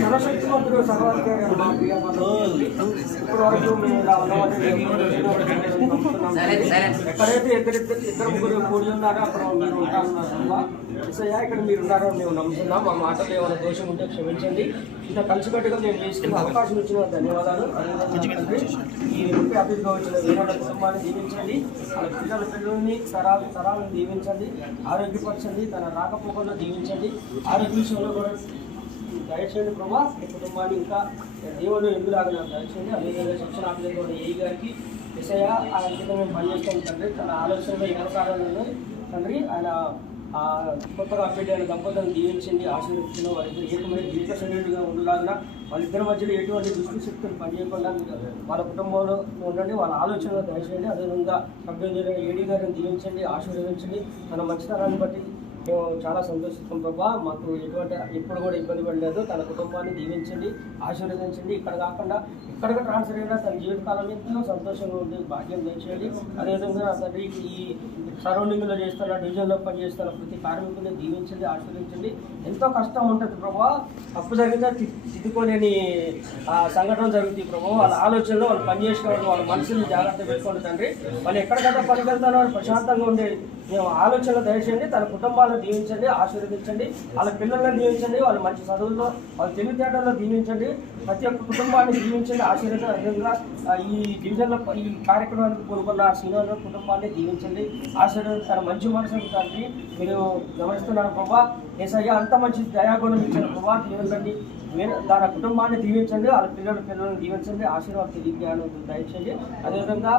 సర్వశక్తిమంతుడు సర్వాధికారి ఇప్పటివరకు మేము ఇలా ఉన్నవాళ్ళు ఎక్కడైతే ఇద్దరు ముగ్గురు కూడి ఉన్నారో అక్కడ మీరు ఉంటారన్నారు. ఇక్కడ మీరు ఉన్నారో మేము నమ్ముతున్నాం. మా మాటలు ఏమైనా దోషం ఉంటే క్షమించండి. ఇంత కలిసికట్టుగా మేము చేసుకునే అవకాశం ఇచ్చిన ధన్యవాదాలు. ఈ రూపీ అభివృద్ధిగా వచ్చిన వీరాల కుటుంబాన్ని దీవించండి. వాళ్ళ పిల్లల్ని తరాలను దీవించండి, ఆరోగ్యపరచండి, తన రాకపోకల్లో దీవించండి, ఆరోగ్య విషయంలో కూడా దయచేయండి ప్రభా. ఈ కుటుంబాన్ని ఇంకా దేవుడు ఎందులాగా దయచేయండి. అదేవిధంగా శిక్షణ ఆఫీసర్ ఏ గారికి ఎస్ఐ ఆయన కింద మేము పనిచేస్తాం తండ్రి. తన ఆలోచనలో ఏకకాలంలో తండ్రి ఆయన కొత్తగా అప్డేట్ అయిన దంపతులను దీవించింది, ఆశీర్వదించిన వాళ్ళిద్దరు ఏకమైన జీవిత శరీరుగా ఉండలాగిన వాళ్ళిద్దరి మధ్యలో ఎటువంటి దుష్టి శక్తులు పనిచేయకుండా వాళ్ళ కుటుంబంలో ఉండండి. వాళ్ళ ఆలోచనలు దయచేయండి. అదేవిధంగా సభ్యులు ఏడీ గారిని దీవించండి, ఆశీర్వదించండి. తన మంచితనాన్ని బట్టి మేము చాలా సంతోషిస్తాం ప్రభా. మాకు ఎప్పుడు కూడా ఇబ్బంది పడలేదు. తన కుటుంబాన్ని దీవించండి, ఆశీర్వదించండి. ఇక్కడ కాకుండా ఇక్కడికి ట్రాన్స్ఫర్ అయినా తన జీవితకాలం ఎంతో సంతోషంగా ఉండి భాగ్యం తెచ్చేయండి. అదేవిధంగా తండ్రి ఈ సరౌండింగ్లో చేస్తున్న డివిజన్లో పనిచేస్తున్న ప్రతి కార్మికుల్ని దీవించండి, ఆశీర్వదించండి. ఎంతో కష్టం ఉంటుంది ప్రభా. తప్పు జరిగితే తిట్టుకోలేని సంఘటన జరుగుతాయి ప్రభా. వాళ్ళ ఆలోచనలో వాళ్ళు పనిచేసిన వాళ్ళ మనసుని జాగ్రత్త పెట్టుకోండి తండ్రి. వాళ్ళు ఎక్కడికైనా పనికి వెళ్తానో వాళ్ళు ప్రశాంతంగా ఉండే మేము ఆలోచనలు దయచేయండి. తన కుటుంబాలను దీవించండి, ఆశీర్వదించండి. వాళ్ళ పిల్లలను దీవించండి, వాళ్ళ మంచి చదువుల్లో వాళ్ళ తెలివితేటల్లో దీవించండి. ప్రతి ఒక్క కుటుంబాన్ని దీవించండి, ఆశీర్వదించండి. అదేవిధంగా ఈ డివిజన్లో ఈ కార్యక్రమానికి కోరుకున్న సీనియర్ కుటుంబాన్ని దీవించండి, ఆశీర్వదించి తన మంచి మనసుని తండ్రి మీరు గమనిస్తున్నారు ప్రభా. ఏసయ్య అంత మంచి దయాగుణం ఇచ్చిన ప్రభా దీవించండి. తన కుటుంబాన్ని దీవించండి, వాళ్ళ పిల్లలను దీవించండి, ఆశీర్వాద జ్ఞానం దయచేయండి. అదేవిధంగా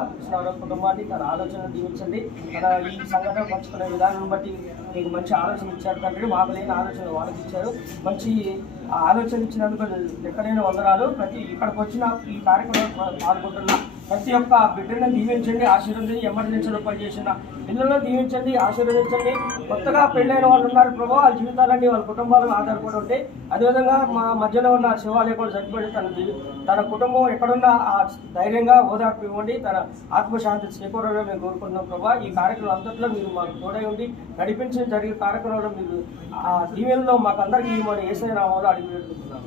కుటుంబాన్ని తన ఆలోచనలు దీవించండి. తన ఈ సంఘటన పంచుకునే విధానం బట్టి మీకు మంచి ఆలోచన ఇచ్చారు తండ్రి. మాకు లేని ఆలోచన వాళ్ళకి ఇచ్చారు. మంచి ఆలోచన ఇచ్చినందుకు ఎక్కడైనా వందనాలు. ఇక్కడికి వచ్చిన ఈ కార్యక్రమంలో పాల్గొంటున్న ప్రతి ఒక్క బిడ్డలను దీవించండి, ఆశీర్వదించి. ఎమర్జెన్సీలో పనిచేసిన పిల్లలను దీవించండి, ఆశీర్వదించండి. కొత్తగా పెళ్ళైన వాళ్ళు ఉన్నారు ప్రభావ. వాళ్ళ జీవితాలన్నీ వాళ్ళ కుటుంబాలను ఆధారపడి ఉంటాయి. అదేవిధంగా మా మధ్యలో ఉన్న శివాలయం కూడా చనిపోయి తన కుటుంబం ఎక్కడున్నా ధైర్యంగా ఓదార్పు ఇవ్వండి. తన ఆత్మశాంతి చేకూరాలని మేము కోరుకుంటున్నాం ప్రభావ. ఈ కార్యక్రమం అంతట్లో మీరు మాకు తోడై ఉండి నడిపించి జరిగే కార్యక్రమంలో మీరు ఆ దీవెనలో మాకు అందరికీ ఏసై నామంలో అడిగి పెట్టుకుంటున్నాం.